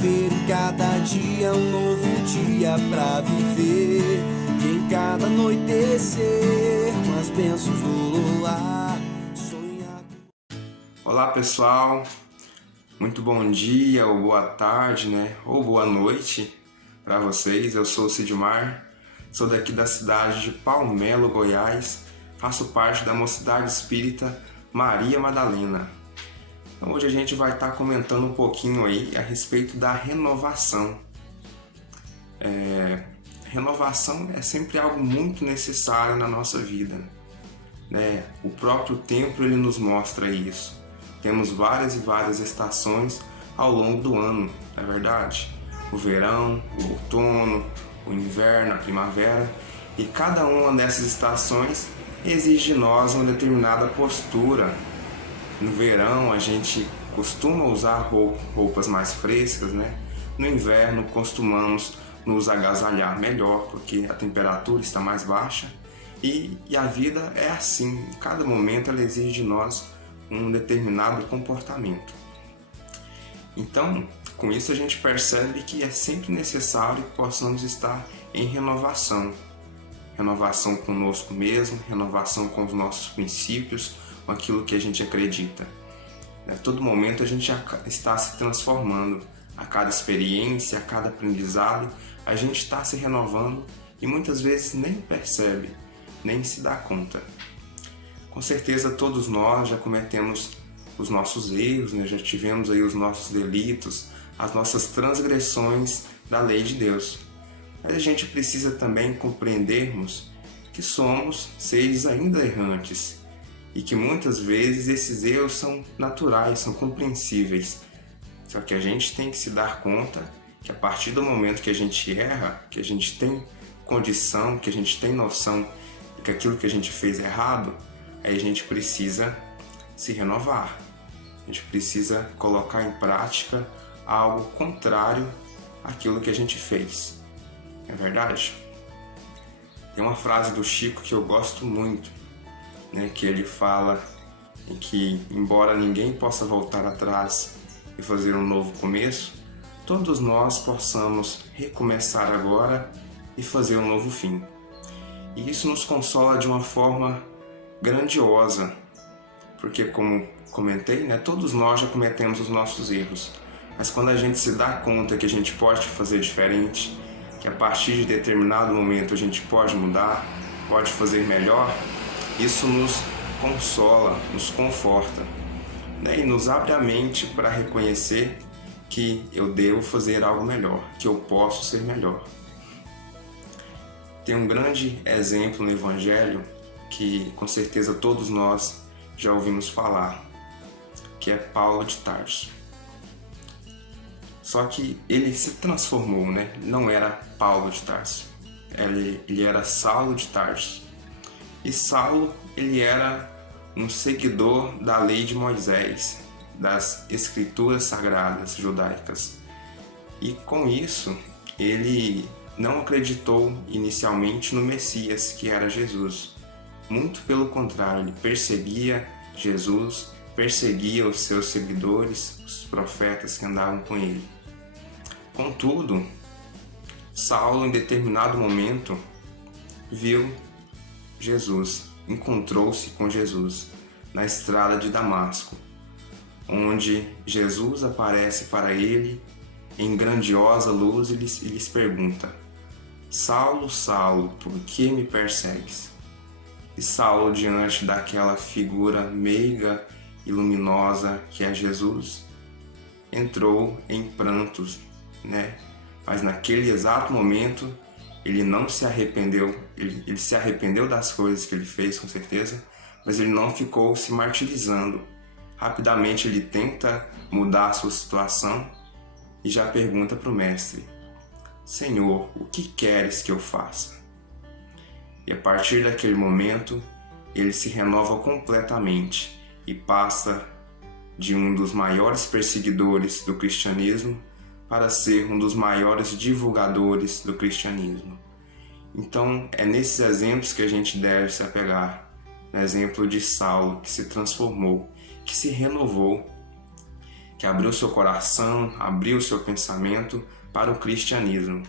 ver em cada dia um novo dia pra viver. E em cada anoitecer, com as bênçãos do luar, sonhar. Olá pessoal, muito bom dia ou boa tarde, ou boa noite para vocês. Eu sou o Sidmar, sou daqui da cidade de Palmelo, Goiás, faço parte da Mocidade Espírita Maria Madalena. Então, hoje a gente vai estar comentando um pouquinho aí a respeito da renovação. Renovação é sempre algo muito necessário na nossa vida, O próprio tempo ele nos mostra isso. Temos várias e várias estações ao longo do ano, não é verdade? O verão, o outono, o inverno, a primavera, e cada uma dessas estações exige de nós uma determinada postura. No verão a gente costuma usar roupas mais frescas, No inverno costumamos nos agasalhar melhor porque a temperatura está mais baixa e a vida é assim, em cada momento ela exige de nós um determinado comportamento. Então, com isso a gente percebe que é sempre necessário que possamos estar em renovação. Renovação conosco mesmo, renovação com os nossos princípios, com aquilo que a gente acredita. A todo momento a gente está se transformando. A cada experiência, a cada aprendizado, a gente está se renovando e muitas vezes nem percebe, nem se dá conta. Com certeza todos nós já cometemos os nossos erros, já tivemos aí os nossos delitos, as nossas transgressões da lei de Deus. Mas a gente precisa também compreendermos que somos seres ainda errantes e que muitas vezes esses erros são naturais, são compreensíveis. Só que a gente tem que se dar conta que a partir do momento que a gente erra, que a gente tem condição, que a gente tem noção de que aquilo que a gente fez é errado, aí a gente precisa se renovar. A gente precisa colocar em prática algo contrário àquilo que a gente fez. É verdade? Tem uma frase do Chico que eu gosto muito, que ele fala em que, embora ninguém possa voltar atrás e fazer um novo começo, todos nós possamos recomeçar agora e fazer um novo fim. E isso nos consola de uma forma grandiosa, porque, como comentei, todos nós já cometemos os nossos erros, mas quando a gente se dá conta que a gente pode fazer diferente, que a partir de determinado momento a gente pode mudar, pode fazer melhor, isso nos consola, nos conforta, e nos abre a mente para reconhecer que eu devo fazer algo melhor, que eu posso ser melhor. Tem um grande exemplo no Evangelho que com certeza todos nós já ouvimos falar, que é Paulo de Tarso. Só que ele se transformou, Não era Paulo de Tarso, ele era Saulo de Tarso. E Saulo, ele era um seguidor da lei de Moisés, das escrituras sagradas judaicas. E com isso, ele não acreditou inicialmente no Messias, que era Jesus. Muito pelo contrário, ele perseguia Jesus, perseguia os seus seguidores, os profetas que andavam com ele. Contudo, Saulo, em determinado momento, viu Jesus, encontrou-se com Jesus na estrada de Damasco, onde Jesus aparece para ele em grandiosa luz e lhes pergunta: Saulo, Saulo, por que me persegues? E Saulo, diante daquela figura meiga e luminosa que é Jesus, entrou em prantos, Mas naquele exato momento ele não se arrependeu, ele se arrependeu das coisas que ele fez, com certeza, mas ele não ficou se martirizando. Rapidamente ele tenta mudar a sua situação e já pergunta para o mestre: Senhor, o que queres que eu faça? E a partir daquele momento ele se renova completamente e passa de um dos maiores perseguidores do cristianismo para ser um dos maiores divulgadores do cristianismo. Então, é nesses exemplos que a gente deve se apegar. No exemplo de Saulo, que se transformou, que se renovou. que abriu seu coração, abriu seu pensamento para o cristianismo.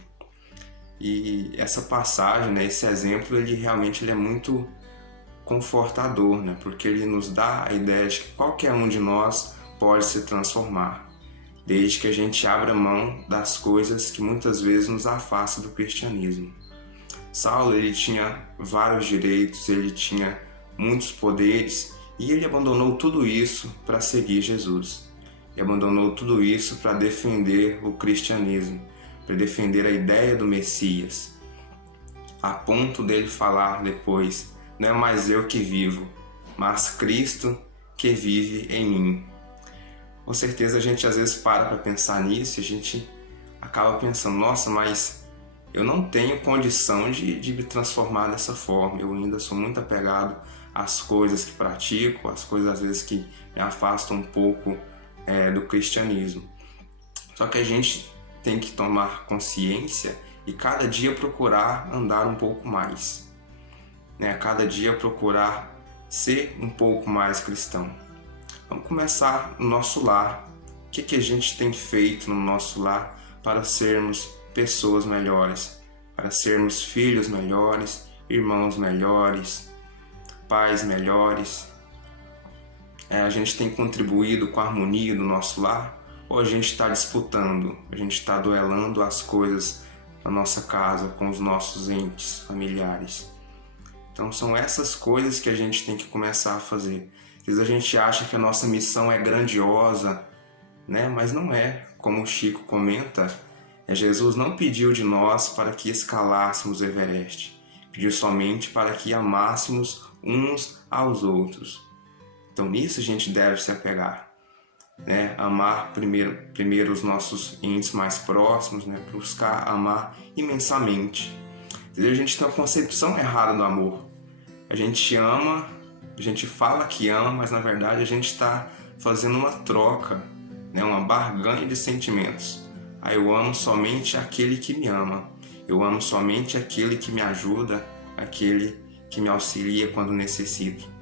E essa passagem, né, esse exemplo, ele realmente é muito confortador, né, porque ele nos dá a ideia de que qualquer um de nós pode se transformar, desde que a gente abra mão das coisas que muitas vezes nos afastam do cristianismo. Saulo, ele tinha vários direitos, ele tinha muitos poderes e ele abandonou tudo isso para seguir Jesus. E abandonou tudo isso para defender o cristianismo, para defender a ideia do Messias, a ponto dele falar depois: não é mais eu que vivo, mas Cristo que vive em mim. Com certeza a gente às vezes para pensar nisso e a gente acaba pensando: nossa, mas eu não tenho condição de me transformar dessa forma, eu ainda sou muito apegado às coisas que pratico, às coisas às vezes que me afastam um pouco do cristianismo. Só que a gente tem que tomar consciência e cada dia procurar andar um pouco mais, né? Cada dia procurar ser um pouco mais cristão. Vamos começar no nosso lar. O que a gente tem feito no nosso lar para sermos pessoas melhores, para sermos filhos melhores, irmãos melhores, pais melhores? A gente tem contribuído com a harmonia do nosso lar? Ou a gente está disputando, a gente está duelando as coisas da nossa casa com os nossos entes familiares? Então são essas coisas que a gente tem que começar a fazer. Às vezes a gente acha que a nossa missão é grandiosa, né? Mas não é. Como o Chico comenta, Jesus não pediu de nós para que escalássemos o Everest, pediu somente para que amássemos uns aos outros. Então nisso a gente deve se apegar, né? Amar primeiro os nossos entes mais próximos, né? Buscar amar imensamente. Às vezes a gente tem uma concepção errada do amor. A gente ama, a gente fala que ama, mas na verdade a gente está fazendo uma troca, né? Uma barganha de sentimentos. Eu amo somente aquele que me ama, eu amo somente aquele que me ajuda, aquele que me auxilia quando necessito.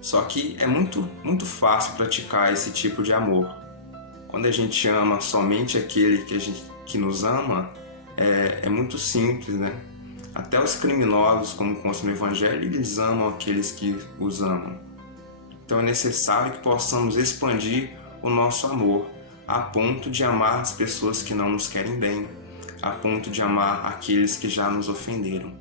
Só que é muito fácil praticar esse tipo de amor. Quando a gente ama somente aquele que nos ama, é muito simples, né? Até os criminosos, como consta no Evangelho, eles amam aqueles que os amam. Então é necessário que possamos expandir o nosso amor, a ponto de amar as pessoas que não nos querem bem, a ponto de amar aqueles que já nos ofenderam.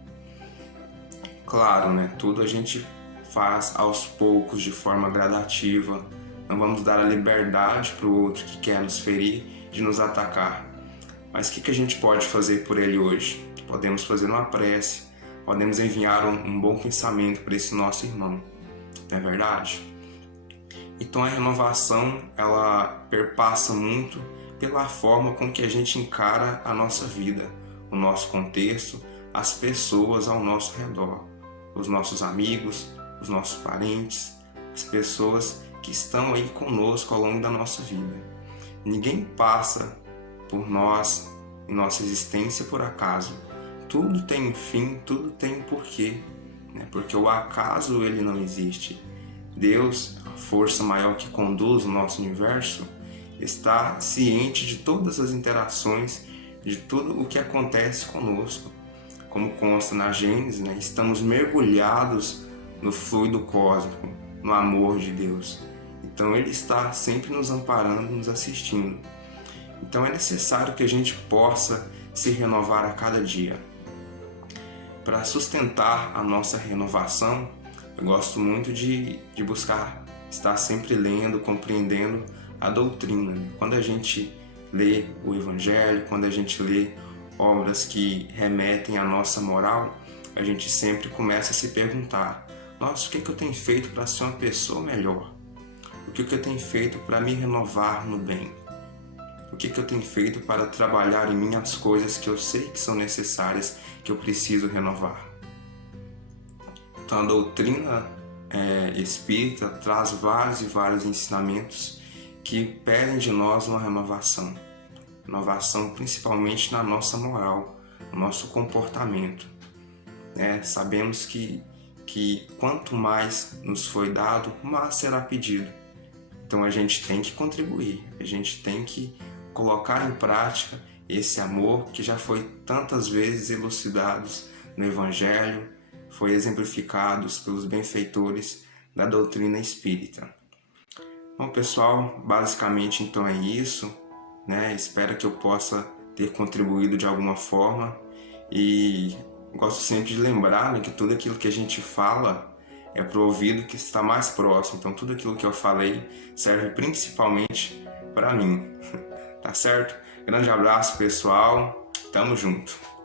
Claro, né? Tudo a gente faz aos poucos, de forma gradativa. Não vamos dar a liberdade para o outro que quer nos ferir de nos atacar. Mas o que a gente pode fazer por ele hoje? Podemos fazer uma prece, podemos enviar um bom pensamento para esse nosso irmão. Não é verdade? Então a renovação, ela perpassa muito pela forma com que a gente encara a nossa vida, o nosso contexto, as pessoas ao nosso redor, os nossos amigos, os nossos parentes, as pessoas que estão aí conosco ao longo da nossa vida. Ninguém passa por nós, em nossa existência, por acaso. Tudo tem um fim, tudo tem um porquê, né? Porque o acaso ele não existe. Deus, a força maior que conduz o nosso universo, está ciente de todas as interações, de tudo o que acontece conosco. Como consta na Gênesis, né? Estamos mergulhados no fluido cósmico, no amor de Deus. Então Ele está sempre nos amparando, nos assistindo. Então é necessário que a gente possa se renovar a cada dia. Para sustentar a nossa renovação, eu gosto muito de buscar estar sempre lendo, compreendendo a doutrina. Quando a gente lê o Evangelho, quando a gente lê obras que remetem à nossa moral, a gente sempre começa a se perguntar: nossa, o que eu tenho feito para ser uma pessoa melhor? O que eu tenho feito para me renovar no bem? O que eu tenho feito para trabalhar em mim as coisas que eu sei que são necessárias, que eu preciso renovar? Então a doutrina espírita traz vários e vários ensinamentos que pedem de nós uma renovação. Renovação principalmente na nossa moral, no nosso comportamento. Sabemos que quanto mais nos foi dado, mais será pedido. Então a gente tem que contribuir, a gente tem que colocar em prática esse amor que já foi tantas vezes elucidado no Evangelho, foi exemplificado pelos benfeitores da doutrina espírita. Bom, pessoal, basicamente então é isso, né? Espero que eu possa ter contribuído de alguma forma e gosto sempre de lembrar, né, que tudo aquilo que a gente fala é para o ouvido que está mais próximo. Então tudo aquilo que eu falei serve principalmente para mim, tá certo? Grande abraço, pessoal, tamo junto!